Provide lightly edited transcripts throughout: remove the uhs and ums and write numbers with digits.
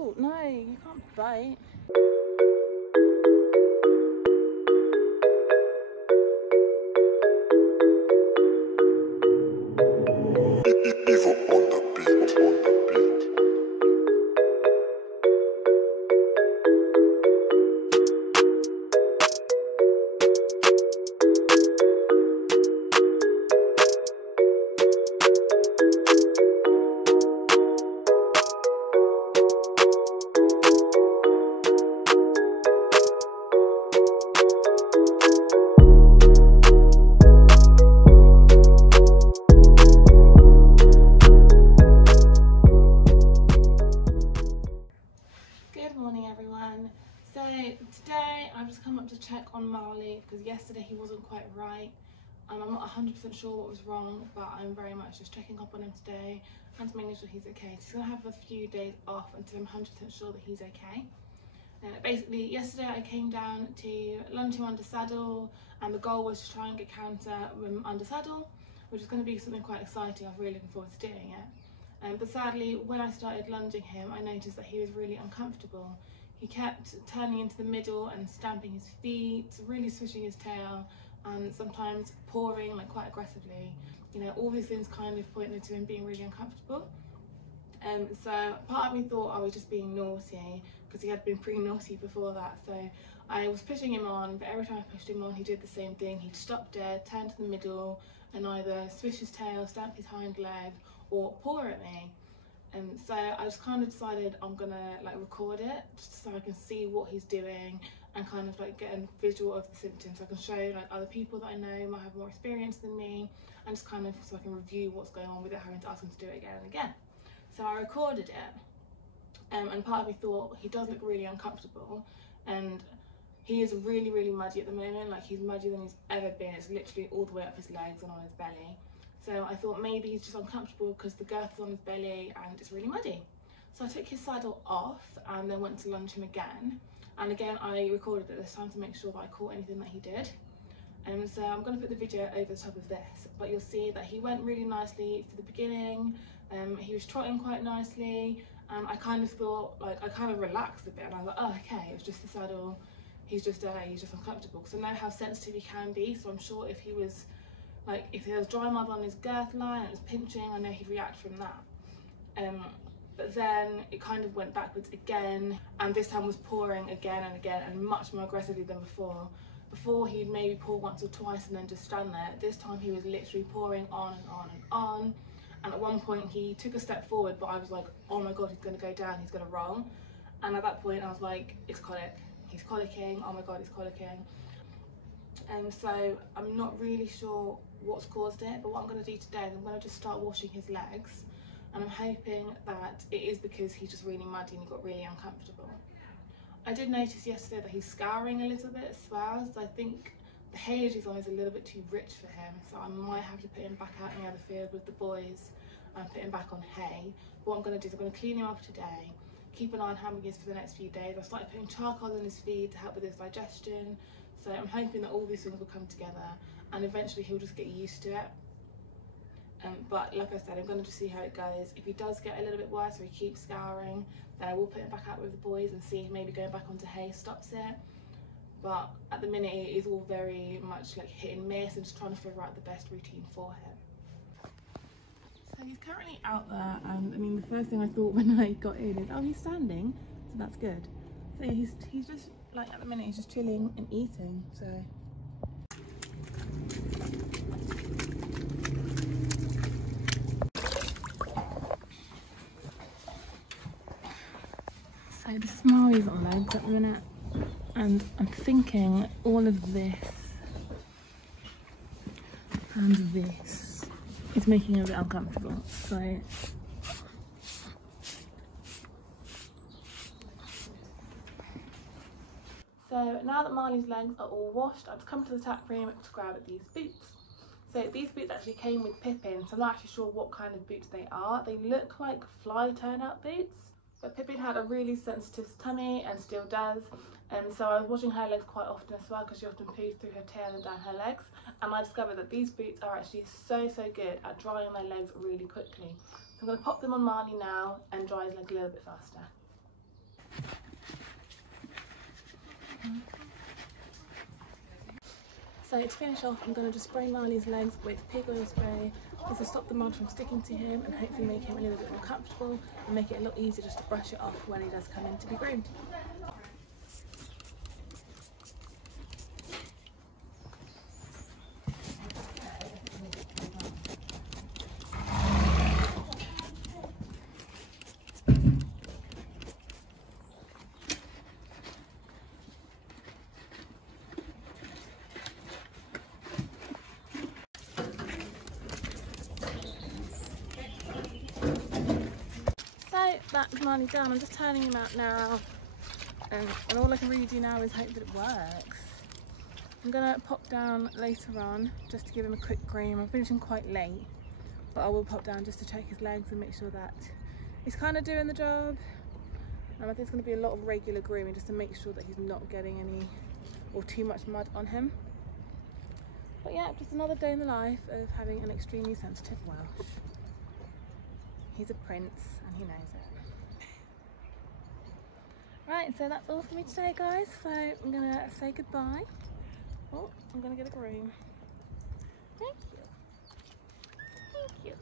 Oh no, you can't bite. Evil on the beat, on the beat. Good morning everyone. So today I've just come up to check on Marley because yesterday he wasn't quite right. I'm not 100% sure what was wrong, but I'm very much just checking up on him today and making sure he's okay. So he's going to have a few days off until I'm 100% sure that he's okay. Basically yesterday I came down to lunge him under saddle, and the goal was to try and get counter under saddle, which is going to be something quite exciting. I'm really looking forward to doing it. But sadly, when I started lunging him, I noticed that he was really uncomfortable. He kept turning into the middle and stamping his feet, really swishing his tail, and sometimes pawing like quite aggressively. You know, all these things kind of pointed to him being really uncomfortable. So part of me thought I was just being naughty because he had been pretty naughty before that. So I was pushing him on, but every time I pushed him on, he did the same thing. He'd stop dead, turn to the middle, and either swish his tail, stamp his hind leg, or paw at me. And so I just kind of decided I'm gonna like record it just so I can see what he's doing and kind of like get a visual of the symptoms. So I can show like other people that I know might have more experience than me, and just kind of so I can review what's going on without having to ask him to do it again and again. So I recorded it, and part of me thought he does look really uncomfortable, and he is really muddy at the moment. Like, he's muddier than he's ever been. It's literally all the way up his legs and on his belly. So I thought maybe he's just uncomfortable because the girth is on his belly and it's really muddy. So I took his saddle off and then went to lunge him again. And again, I recorded it this time to make sure that I caught anything that he did. And so I'm going to put the video over the top of this, but you'll see that he went really nicely for the beginning. He was trotting quite nicely. I kind of thought, like, I kind of relaxed a bit, and I was like, oh, okay, it's just the saddle. He's just uncomfortable, because I know how sensitive he can be. So I'm sure if he was like, if there was dry mud on his girth line, it was pinching, I know he'd react from that. But then it kind of went backwards again, and this time was pouring again and again, and much more aggressively than before. Before, he'd maybe pour once or twice and then just stand there. This time he was literally pouring on and on and on. And at one point he took a step forward, but I was like, oh my god, he's going to go down, he's going to roll. And at that point I was like, it's colic. He's colicking, oh my god, he's colicking. And so I'm not really sure what's caused it, but what I'm going to do today is I'm going to just start washing his legs, and I'm hoping that it is because he's just really muddy and he got really uncomfortable. I did notice yesterday that he's scouring a little bit as well, so I think the haylage he's on is a little bit too rich for him, so I might have to put him back out in the other field with the boys and put him back on hay. But what I'm going to do is I'm going to clean him off today, keep an eye on how he is for the next few days. I started putting charcoal in his feed to help with his digestion, so I'm hoping that all these things will come together and eventually he'll just get used to it. But like I said, I'm going to just see how it goes. If he does get a little bit worse or he keeps scouring, then I will put him back out with the boys and see if maybe going back onto hay stops it. But at the minute it is all very much like hit and miss, and just trying to figure out the best routine for him. So he's currently out there, and I mean, the first thing I thought when I got in is, oh, he's standing, so that's good. So yeah, he's just like, at the minute he's just chilling and eating. So this is Marley's on legs at the minute, and I'm thinking all of this and this is making him a bit uncomfortable. So now that Marley's legs are all washed, I've come to the tack room to grab these boots. So these boots actually came with Pippin, so I'm not actually sure what kind of boots they are. They look like fly turnout boots, but Pippin had a really sensitive tummy and still does, and so I was washing her legs quite often as well, because she often poos through her tail and down her legs, and I discovered that these boots are actually so good at drying my legs really quickly. So I'm going to pop them on Marley now and dry his legs a little bit faster. So to finish off, I'm going to just spray Marley's legs with pig oil spray just to stop the mud from sticking to him and hopefully make him a little bit more comfortable and make it a lot easier just to brush it off when he does come in to be groomed. That's Marley done. I'm just turning him out now, and all I can really do now is hope that it works. I'm gonna pop down later on just to give him a quick groom. I'm finishing quite late, but I will pop down just to check his legs and make sure that he's kind of doing the job. I think it's going to be a lot of regular grooming just to make sure that he's not getting any or too much mud on him. But yeah, just another day in the life of having an extremely sensitive Welsh. He's a prince and he knows it. Right, so that's all for me today, guys. So I'm gonna say goodbye. Oh, I'm gonna get a groom. Thank you. Thank you.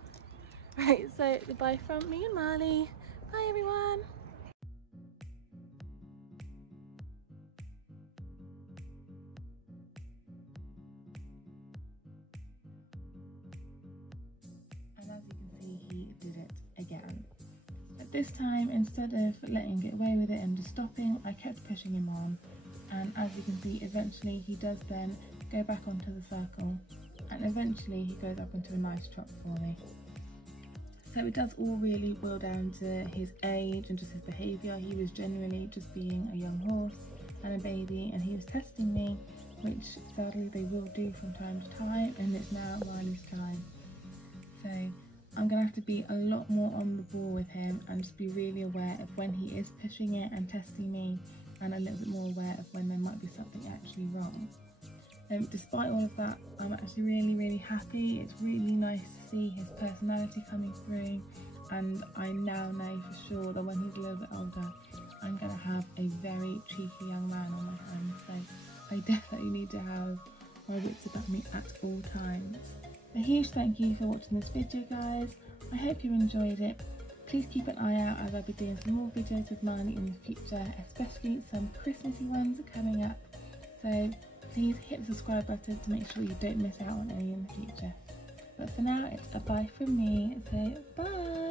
Right, so goodbye from me and Marley. Bye everyone. And as you can see, he did it again. But this time, instead of letting him get away with it and just stopping, I kept pushing him on. And as you can see, eventually he does then go back onto the circle. And eventually he goes up into a nice trot for me. So it does all really boil down to his age and just his behaviour. He was genuinely just being a young horse and a baby, and he was testing me, which sadly they will do from time to time, and it's now Marley's time. So I'm going to have to be a lot more on the ball with him and just be really aware of when he is pushing it and testing me, and a little bit more aware of when there might be something actually wrong. Despite all of that, I'm actually really happy. It's really nice to see his personality coming through, and I now know for sure that when he's a little bit older, I'm going to have a very cheeky young man on my hands. So I definitely need to have my wits about me at all times. A huge thank you for watching this video, guys. I hope you enjoyed it. Please keep an eye out as I'll be doing some more videos with Marley in the future, especially some Christmassy ones coming up. So please hit the subscribe button to make sure you don't miss out on any in the future. But for now, it's a bye from me, so bye!